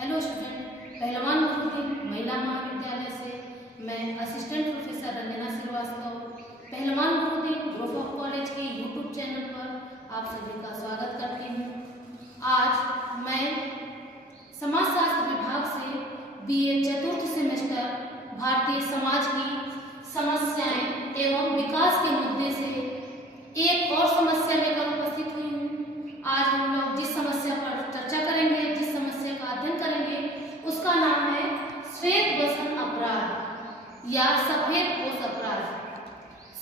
Hello student, पहलवान गुरुकुल महिला महाविद्यालय से मैं असिस्टेंट प्रोफेसर रंजना श्रीवास्तव पहलवान गुरुकुल ग्रुप ऑफ कॉलेज के यूट्यूब चैनल पर आप सभी का स्वागत करती हूँ। आज मैं समाजशास्त्र विभाग से बीए चतुर्थ सेमेस्टर भारतीय समाज की समस्याएं एवं विकास के मुद्दे से एक और समस्या लेकर उपस्थित हुई हूँ। आज हम लोग जिस समस्या पर चर्चा करेंगे, जिस समस्या का अध्ययन करेंगे, उसका नाम है श्वेत वसन अपराध या सफेद पोश अपराध।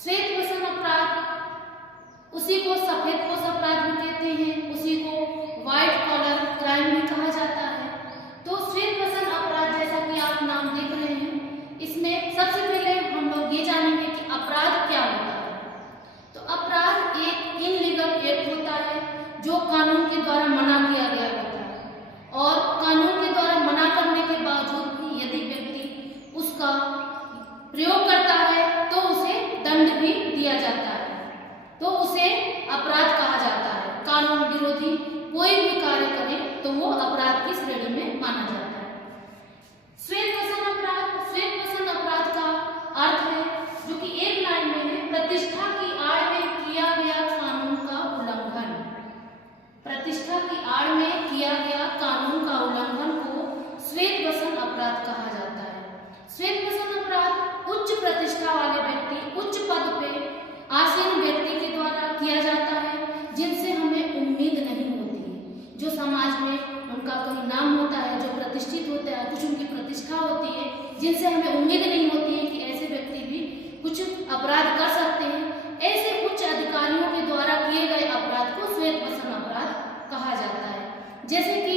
श्वेत वसन अपराध उसी को सफेद पोश अपराध भी कहते हैं, उसी को व्हाइट कॉलर क्राइम भी कहा जाता है। तो श्वेत वसन अपराध जैसा कि आप नाम देख रहे हैं, इसमें सबसे पहले हम लोग ये जानेंगे कि अपराध क्या होता है। तो अपराध एक इनलीगल एक्ट होता है जो कानून के द्वारा मना किया गया होता है, और कानून के द्वारा मना करने के बावजूद भी यदि व्यक्ति उसका प्रयोग करता है तो उसे दंड भी दिया जाता है, तो उसे अपराध कहा जाता है। कानून विरोधी कोई भी कार्य करे तो वो अपराध की श्रेणी में माना जाता है। श्वेत वसन अपराध का अर्थ है, जो कि एक लाइन में है, प्रतिष्ठा की आड़ में किया गया कानून का उल्लंघन। प्रतिष्ठा की आड़ में किया गया कानून का उल्लंघन को श्वेत वसन अपराध कहा जाता है। श्वेत वसन अपराध उच्च प्रतिष्ठा वाले व्यक्ति, उच्च पद पे आसीन व्यक्ति के द्वारा किया जाता है, जिनसे हमें उम्मीद नहीं होती है, जो समाज में उनका कोई नाम होता है, जो प्रतिष्ठित होता है, कुछ उनकी प्रतिष्ठा होती है, जिनसे हमें उम्मीद नहीं होती है कि ऐसे व्यक्ति भी कुछ अपराध कर सकते हैं। ऐसे उच्च अधिकारियों के द्वारा किए गए अपराध को श्वेत वसन अपराध कहा जाता है। जैसे कि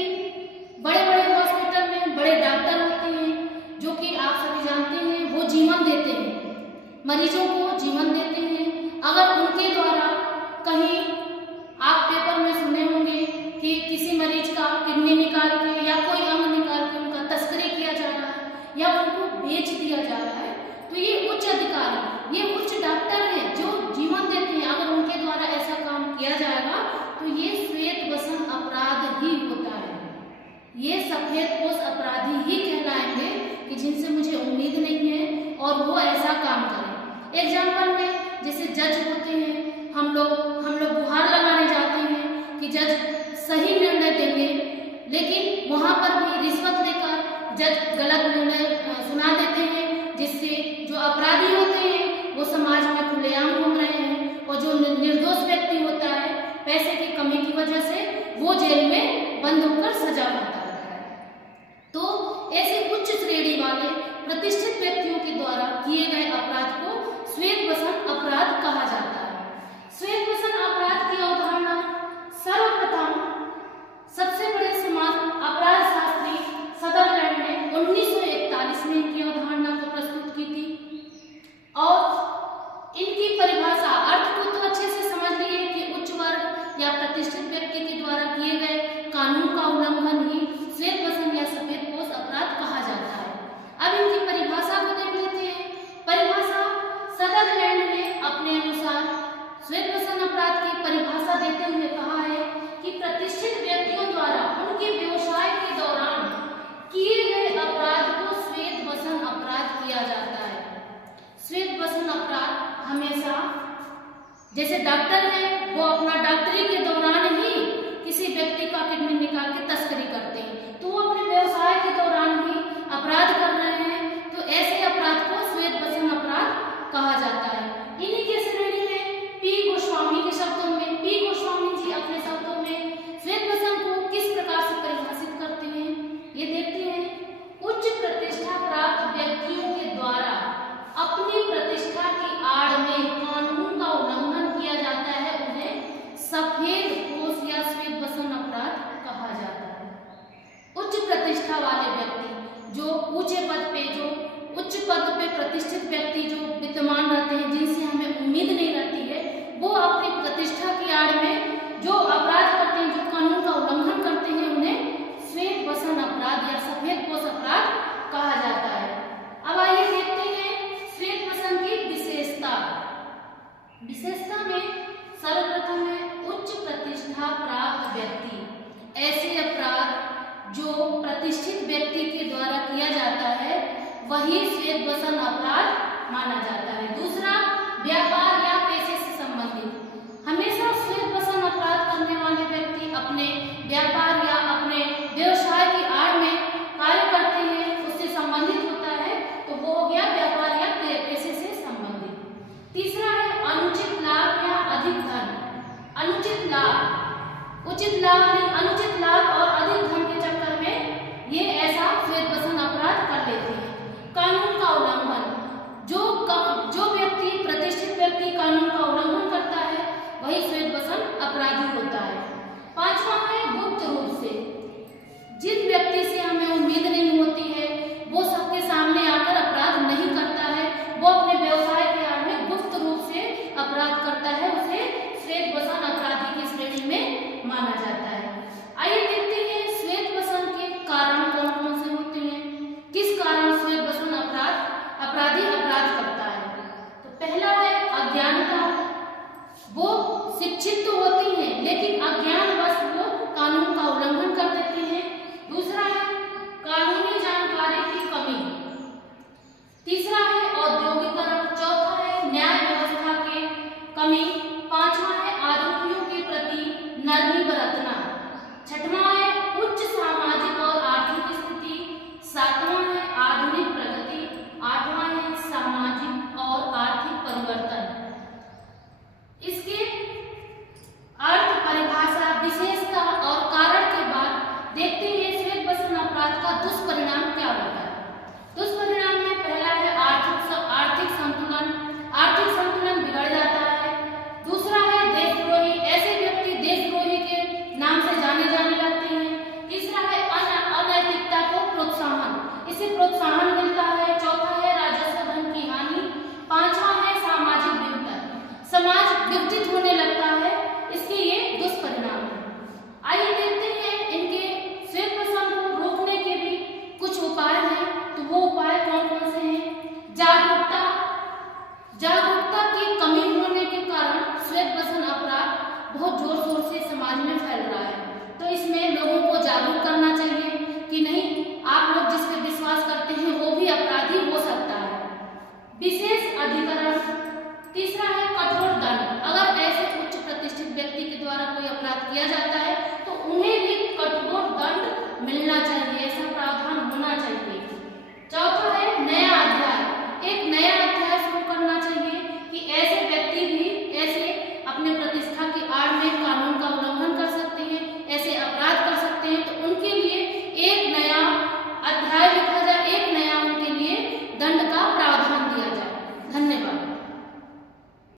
बड़े बड़े हॉस्पिटल में बड़े डॉक्टर होते हैं, जो कि आप सभी जानते हैं, वो जीवन देते हैं, मरीजों को जीवन देते हैं। अगर उनके द्वारा कहीं आप पेपर में सुने होंगे कि किसी मरीज का किडनी निकाल के या कोई अंग निकाल के उनका तस्करी किया जा रहा है या उनको बेच दिया जा रहा है, तो ये उच्च अधिकारी, ये उच्च डॉक्टर हैं जो जीवन देते हैं। अगर उनके द्वारा ऐसा काम किया जाएगा तो ये श्वेत वसन अपराध ही होता है। ये सफेद पोश अपराधी ही कहलाएंगे कि जिनसे मुझे उम्मीद नहीं है और वो ऐसा काम करें। एग्जाम्पल में जैसे जज होते हैं, हम लोग गुहार लगाने जाते हैं कि जज सही निर्णय देंगे, लेकिन वहाँ पर भी रिश्वत लेकर जज गलत निर्णय सुना देते हैं, जिससे जो अपराधी होते हैं वो समाज में खुलेआम घूम रहे हैं, और जो निर्दोष व्यक्ति होता है पैसे की कमी की वजह से वो जेल में बंद होकर सजा पाता है। तो ऐसे उच्च श्रेणी वाले प्रतिष्ठित व्यक्तियों के द्वारा किए गए अपराध को श्वेत वसन अपराध कहा जाता है। श्वेत वसन अपराध की अवधारणा सर्वप्रथम सबसे बड़े समाज अपराध शास्त्री सदरलैंड ने 1941 में इनकी अवधारणा को प्रस्तुत की थी, और इनकी परिभाषा अर्थ को तो अच्छे से समझ लिए कि उच्च वर्ग या प्रतिष्ठित व्यक्ति के द्वारा किए गए कानून का उल्लंघन ही श्वेत वसन या सफेद पोश अपराध कहा जाता है। अब इनकी परिभाषा को देख लेते हैं। परिभाषा सदरलैंड ने अपने अनुसार श्वेत वसन अपराध की परिभाषा देते हुए कहा है कि प्रतिष्ठित व्यक्तियों द्वारा उनके व्यवसाय के दौरान किए गए अपराध को श्वेत वसन अपराध किया जाता है। श्वेत वसन अपराध हमेशा, जैसे डॉक्टर है, वो अपना डॉक्टरी के दौरान ही किसी व्यक्ति का किडनी निकाल के तस्करी करते हैं, तो वो अपने व्यवसाय के दौरान ही अपराध कर रहे हैं, तो ऐसे अपराध को श्वेत वसन अपराध कहा जाता है। इन्हीं के श्रेणी में पी गोस्वामी के शब्दों में, पी गोस्वामी जी अपने शब्दों में श्वेत वसन को किस प्रकार से परिभाषित करते हैं, ये देखते हैं। उच्च प्रतिष्ठा प्राप्त व्यक्तियों के द्वारा अपनी प्रतिष्ठा की आड़ में कानून का उल्लंघन किया जाता है, उन्हें सफेद पोश या श्वेत वसन अपराध कहा जाता है। उच्च प्रतिष्ठा वाले व्यक्ति, जो ऊंचे पद पे, जो उच्च पद पे प्रतिष्ठित व्यक्ति जो विद्यमान रहते हैं, जिनसे हमें उम्मीद नहीं रहती है, वो अपनी प्रतिष्ठा की आड़ में जो अपराध करते हैं, जो कानून का उल्लंघन करते हैं, उन्हें श्वेत वसन अपराध या सफेद पोश अपराध कहा जाता है। अब आइए देखते हैं श्वेत वसन की विशेषता। विशेषता में सर्वप्रथम है उच्च प्रतिष्ठा प्राप्त व्यक्ति। ऐसे अपराध जो प्रतिष्ठित वही श्वेत बसन अपराध माना जाता है। दूसरा, व्यापार या पेशे से संबंधित। हमेशा श्वेत बसन अपराध करने वाले व्यक्ति अपने व्यापार या अपने व्यवसाय की आड़ में कार्य करते हैं, उससे संबंधित होता है, तो वो हो गया व्यापार या पेशे से संबंधित। तीसरा है अनुचित लाभ या अधिक धन। अनुचित लाभ, उचित लाभ नहीं, अनुचित लाभ और अधिक धन के चक्कर में ये ऐसा श्वेत बसन अपराध कर लेते हैं। कानून का उल्लंघन, जो व्यक्ति, प्रतिष्ठित व्यक्ति कानून का उल्लंघन करता है वही श्वेत बसन अपराधी होता है। पांचवा है गुप्त रूप से। जिन व्यक्ति से हमें उम्मीद नहीं होती है, वो सबके सामने आकर अपराध नहीं करता है, वो अपने व्यवसाय के आड़ में गुप्त रूप से अपराध करता है, उसे श्वेत बसन अपराधी की श्रेणी में माना जाता है। आइए देखते हैं श्वेत बसन के कारण कौन कौन से होते हैं, किस कारण श्वेत बसन अपराधी अपराध करता है। तो पहला है अज्ञानता। वो शिक्षित तो होती हैं लेकिन अज्ञानवश वो कानून का उल्लंघन कर देते हैं। दूसरा है कानूनी जानकारी की कमी। तीसरा है औद्योगिकरण। चौथा है न्याय व्यवस्था की कमी। पांचवा है आरोपियों के प्रति नरमी बरतना। छठवां है उच्च सामाजिक और आर्थिक स्थिति। सातवां है आधुनिक प्रगति। आठवां है सामाजिक और आर्थिक परिवर्तन। इसके अर्थ, परिभाषा, विशेषता और कारण के बाद देखते हैं श्वेत बसन अपराध का दुष्परिणाम